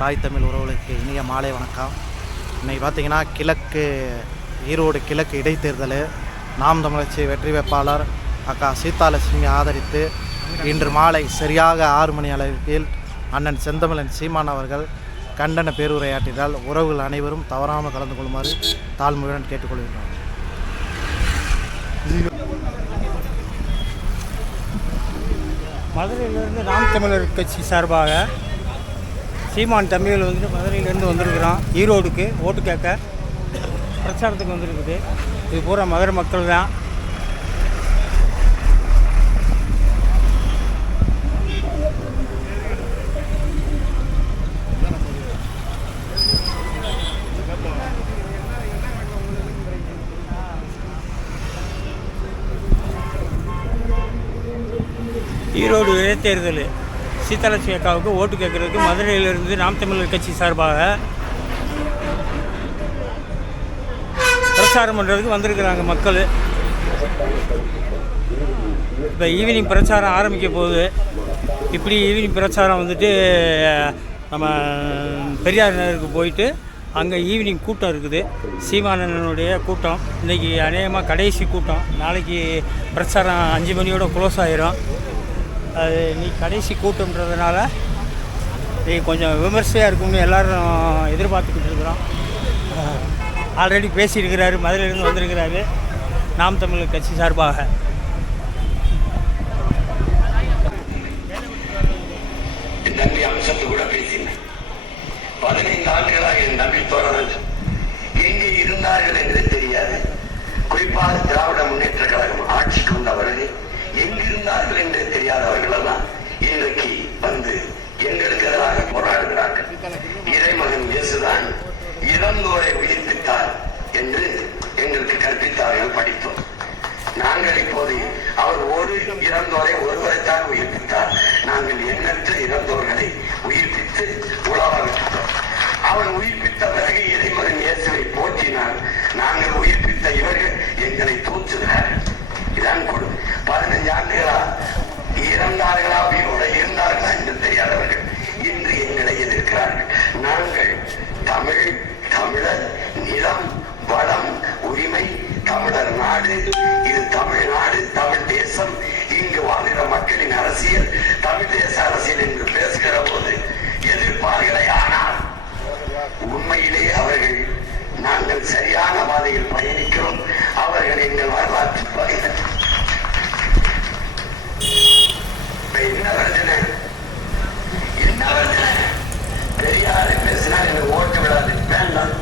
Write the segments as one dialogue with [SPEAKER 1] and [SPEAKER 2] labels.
[SPEAKER 1] தாய் தமிழ் உறவுகளுக்கு இனிய மாலை வணக்கம். இன்னைக்கு பார்த்தீங்கன்னா கிழக்கு ஈரோடு கிழக்கு இடைத்தேர்தல். நாம் தமிழச்சி வெற்றி வேட்பாளர் அக்கா சீதாலட்சுமி ஆதரித்து இன்று மாலை சரியாக ஆறு மணி அளவில் அண்ணன் செந்தமிழன் சீமான் அவர்கள் கண்டன பேருரையாற்றினால் உறவுகள் அனைவரும் தவறாமல் கலந்து கொள்ளுமாறு தாழ்மையுடன் கேட்டுக்கொள்கின்றோம்.
[SPEAKER 2] மதுரையிலிருந்து நாம் தமிழர் கட்சி சார்பாக சீமான் தம்பிகள் வந்துட்டு மதுரையிலேருந்து வந்திருக்கிறோம் ஈரோடுக்கு ஓட்டு கேட்க பிரச்சாரத்துக்கு வந்திருக்குது. இது பூரா மதுரை மக்கள் தான். ஈரோடு இடைத்தேர்தல் சீதாலட்சுமி அக்காவுக்கு ஓட்டு கேட்கறதுக்கு மதுரையிலிருந்து நாம் தமிழர் கட்சி சார்பாக பிரச்சாரம் பண்ணுறதுக்கு வந்திருக்கிறாங்க மக்கள். இப்போ ஈவினிங் பிரச்சாரம் ஆரம்பிக்க போகுது. இப்படி ஈவினிங் பிரச்சாரம் வந்துட்டு நம்ம பெரியார் நகருக்கு போயிட்டு அங்கே ஈவினிங் கூட்டம் இருக்குது. சீமானனுடைய கூட்டம். இன்றைக்கி அநேகமாக கடைசி கூட்டம். நாளைக்கு பிரச்சாரம் அஞ்சு மணியோட க்ளோஸ் ஆகிரும் அது நீ கடைசி கூட்டம்ன்றதுனால இது கொஞ்சம் விமர்சையாக இருக்கும்னு எல்லாரும் எதிர்பார்த்துக்கிட்டு இருக்கிறோம். ஆல்ரெடி பேசியிருக்கிறாரு மதுரையிலேருந்து வந்திருக்கிறாரு. நாம் தமிழர் கட்சி சார்பாக.
[SPEAKER 3] நன்றி அம்சத்து கூட பேசினேன். பதினைந்து ஆண்டுகளாக என் நம்பி தொடர்ந்து எங்கே இருந்தார்கள் என்று தெரியாது. குறிப்பாக திராவிட முன்னேற்ற கழகம் ஆட்சிக்கு வந்த பிறகு எங்கிருந்தார்கள் என்று தெரியாதவர்கள் எல்லாம் இன்றைக்கு வந்து எங்களுக்கு எதிராக போராடுகிறார்கள். இறைமகன் இயேசுதான் இறந்தோரை உயிர்ப்பித்தார் என்று எங்களுக்கு கற்பித்தார்கள் படித்தோம். நாங்கள் இப்போது அவர் ஒரு இறந்தோரை ஒருவரைத்தான் உயிர்ப்பித்தார். நாங்கள் எண்ணற்ற இறந்த அரசியல் தமிழ் தேச அரசியல் என்று பேசுகிற போது எதிர்ப்பார்களே ஆனால் உண்மையிலேயே அவர்கள் நாங்கள் சரியான பாதையில் பயணிக்கிறோம். அவர்கள் எங்கள் வரலாற்று பகைவர் என்ன பிரச்சனை? என்ன பிரச்சனை? பெரியாரு பேசினா எனக்கு ஓட்டு விடாது வேண்டாம்.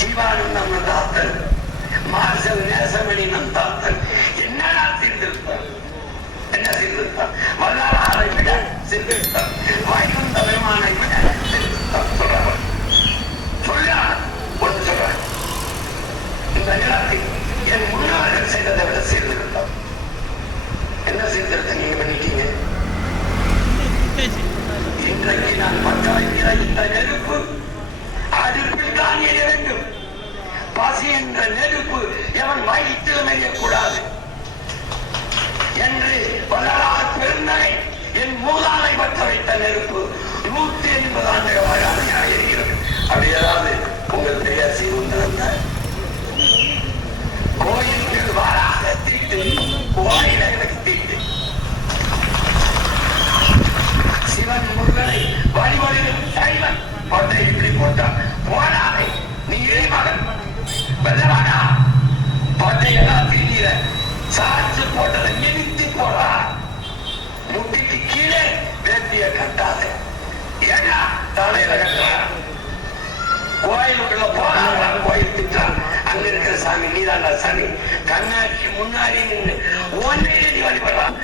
[SPEAKER 3] జీవానందం வைத்த நெருப்பு நூத்தி எண்பது ஆண்டுகளாக அணையாக இருக்கிறது. அப்படி ஏதாவது உங்கள் பெரியார் செய்திருந்த கோயிலுக்கு வாராக தீட்டு. கோயில எனக்கு தீட்டு. சிவன் முருகனை வழிபடுகிற சைவன் பட்டை இப்படி போட்டான். போடாதே நீ இறைமகன் வெள்ளவாடா. பொட்டை எல்லாம் தீனியில சாச்சு போட்டதை இனித்து போடா கோயிலுக்குள்ள போறாங்க. கோயில் திட்டான் அங்க இருக்கிற சாமி சாமி. முன்னாடி நின்று ஒன்னே நீ வழிபடுறான்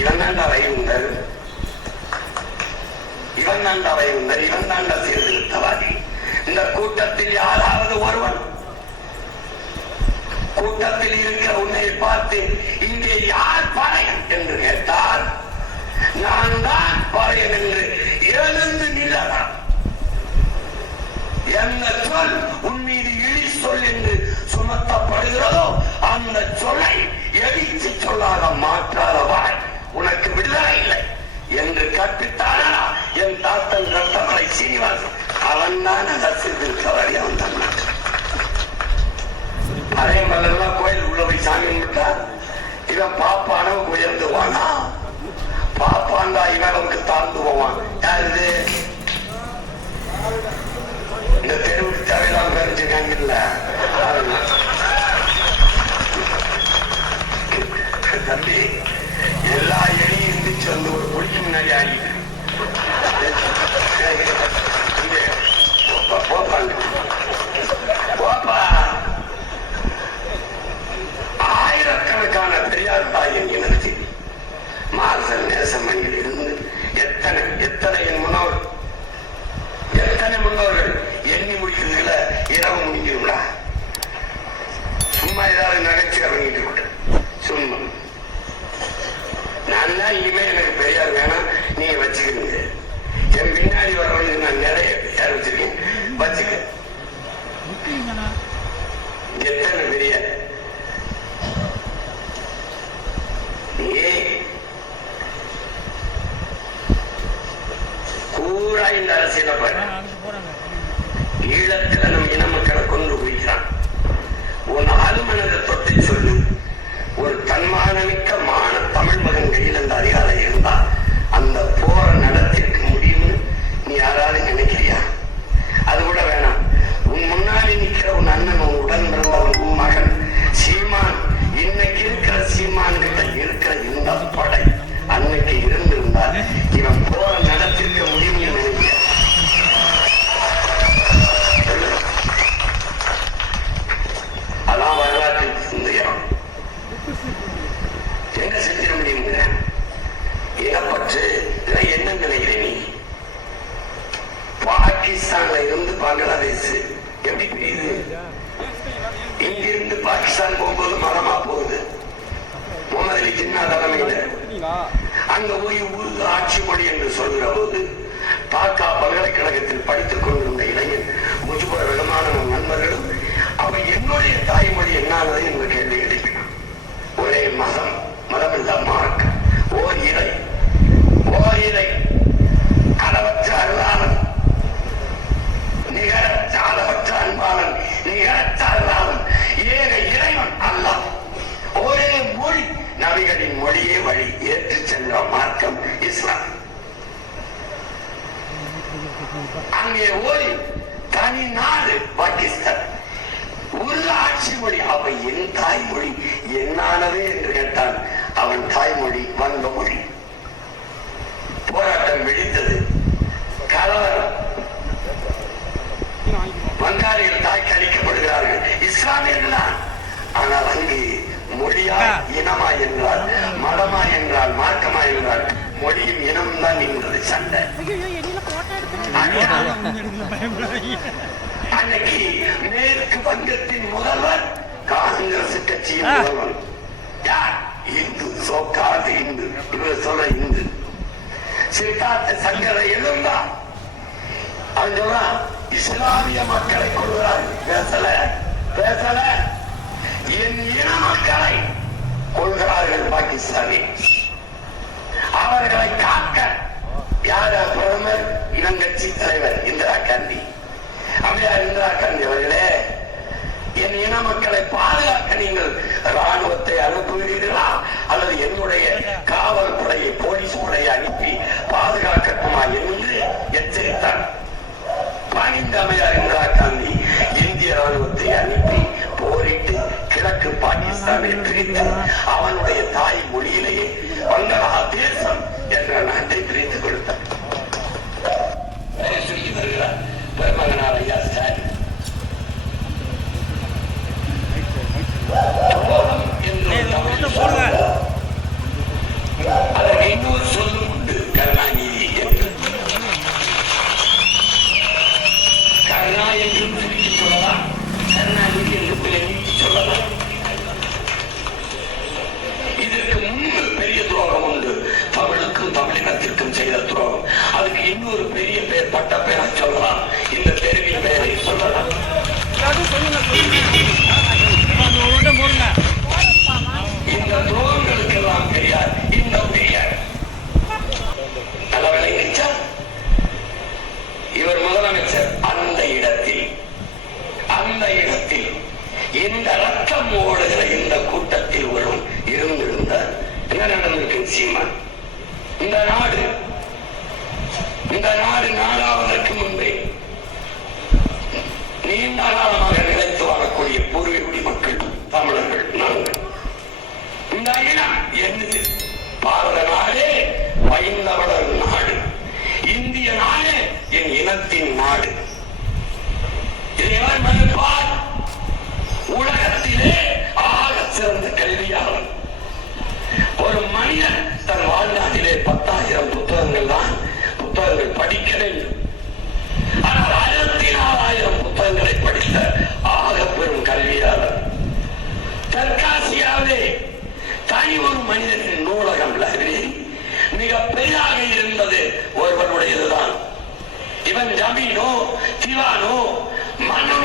[SPEAKER 3] இவன் தாண்டா வைகுந்தர். இவன் தாண்டா வைகுந்தர். இவன் தாண்டா சீர்திருத்தவாதி. இந்த கூட்டத்தில் யாராவது ஒருவன் கூட்டத்தில் இருக்கிற உன்னை பார்த்து இங்கே யார் பறையன் என்று கேட்டால் நான் தான் பறையன் என்று எழுந்து நில்லலாம். என்ன சொல் உன் மீது இழி சொல் என்று சுமத்தப்படுகிறதோ அந்த சொல்லை எழுச்சி சொல்லாக மாற்றாத வாய் உனக்கு விடுதலை இல்லை என்று கற்பித்தாரா என் தாத்தன் ரத்தமலை சீனிவாசன். ஒரு குடிக்கு அவன் தாய்மொழி என்னானது என்று கேள்வி எழுப்பினான். ஒரே மதம் மதம் இல்ல மார்க். ஓர் இறை. ஓர் இறை. அளவற்ற அருளாளன். நிகரற்ற அளவற்ற அன்பாளன். நிகரற்ற அருளாளன். ஏக இறைவன் அல்ல. ஒரே மொழி. நபிகளின் மொழியே வழி. ஏற்று சென்ற மார்க்கம் இஸ்லாம். அங்கே ஓய் தனி நாடு பாகிஸ்தான். ஒரு ஆட்சி மொழி அவ என் தாய்மொழி என்னானது என்று கேட்டான் அவன் தாய்மொழி வங்க மொழி போராட்டம் வெடித்தது. கலவரம். வங்காளிகள் தாக்கி அளிக்கப்படுகிறார்கள். இஸ்லாமியர்கள் தான். ஆனால் அங்கு மொழியா இனமா என்றால் மதமா என்றால் மார்க்கமா என்றால் மொழியும் இனமும் தான் நின்றது சண்டை அன்னைக்கு மேற்கு வங்கத்தின் முதல்வர் காங்கிரஸ் கட்சியின் முதல்வர். யார்? இந்து சோக்காது இந்து. இவர் சொல்ற இந்து. சித்தார்த்த சங்கர எழுந்தா சொல்றான் இஸ்லாமிய மக்களை கொள்கிறார். பேசல? பேசல. என் இன மக்களை கொள்கிறார்கள் பாகிஸ்தானி. அவர்களை காக்க யார பிரதமர்? இளங்கட்சி தலைவர் இந்திரா காந்தி அப்படியார் இந்திரா காந்தி அவர்களே என் இன மக்களை பாதுகாக்க நீங்கள் ராணுவத்தை அனுப்புகிறீர்களா? அல்லது என்னுடைய காவல் படையை போலீஸ் படையை அனுப்பி பாதுகாக்கட்டுமா என்று எச்சரித்தார். பணிந்த இந்திரா காந்தி இந்திய ராணுவத்தை அனுப்பி போரிட்டு கிழக்கு பாகிஸ்தானை பிரித்து அவனுடைய தாய் மொழியிலேயே வங்களாதேசம்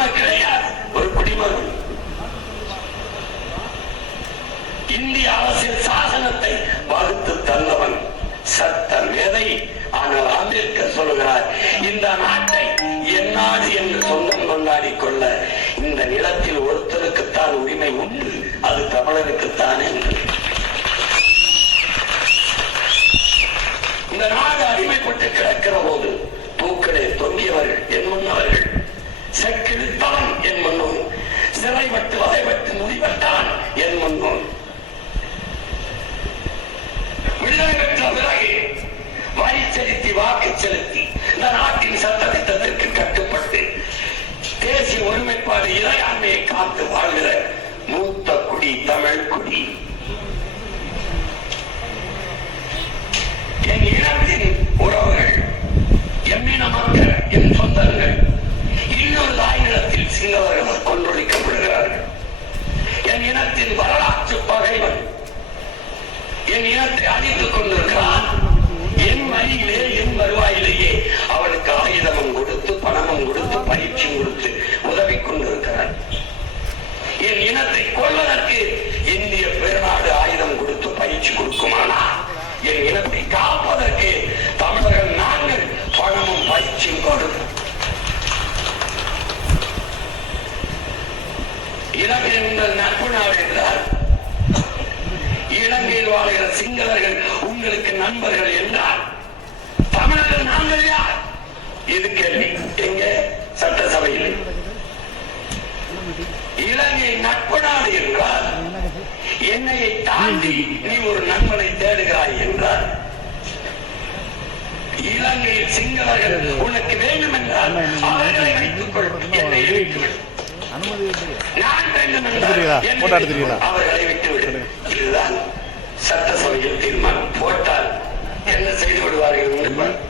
[SPEAKER 3] மன்னனோ கிடையாது ஒரு குடிமகன். இந்திய அரசியல் சாசனத்தை வகுத்து தந்தவன் சட்ட மேதை ஆனால் அம்பேத்கர் சொல்லுகிறார் இந்த நாட்டை என்னாடு என்று சொந்தம் கொண்டாடி கொள்ள இந்த நிலத்தில் ஒருத்தருக்குத்தான் உரிமை உண்டு அது தமிழருக்குத்தான் என்று இந்த நாடு அடிமைப்பட்டு கிடக்கிற போது குடி தமிழ் என் இனத்தின் உறவுகள் எம்மின மக்கள் என் சொந்தங்கள் இன்னொரு தாய் நிலத்தில் சிங்களவர்கள் கொன்றொழிக்கப்படுகிறார்கள் என் இனத்தின் வரலாற்று பகைவன் என் இனத்தை அழித்துக் கொண்டிருக்கிறான் என் வழியிலே என் வருவாயிலேயே அவனுக்கு ஆயுதமும் கொடுத்து பணமும் கொடுத்து பயிற்சியும் கொடுத்து உதவி கொண்டிருக்கிறான் என் இனத்தை கொள்வதற்கு நண்பர்கள் என்றார் தமிழர்கள் நாங்கள் யார்? இது கேள்வி எங்க சட்டசபையில்? இலங்கை நட்பு நாடு என்றால் என்னையை தாண்டி நீ ஒரு நண்பனை தேடுகிறாய் என்றார் இலங்கையில் சிங்களர்கள் உனக்கு வேண்டும் என்றால் அவர்களை வைத்துக் கொள் என்னை இழுத்துவிடு நான் வேண்டும் என்றால்? அவர்களை விட்டுவிடு. இதுதான் சட்டசபையில் தீர்மானம். போட்டால் செய்து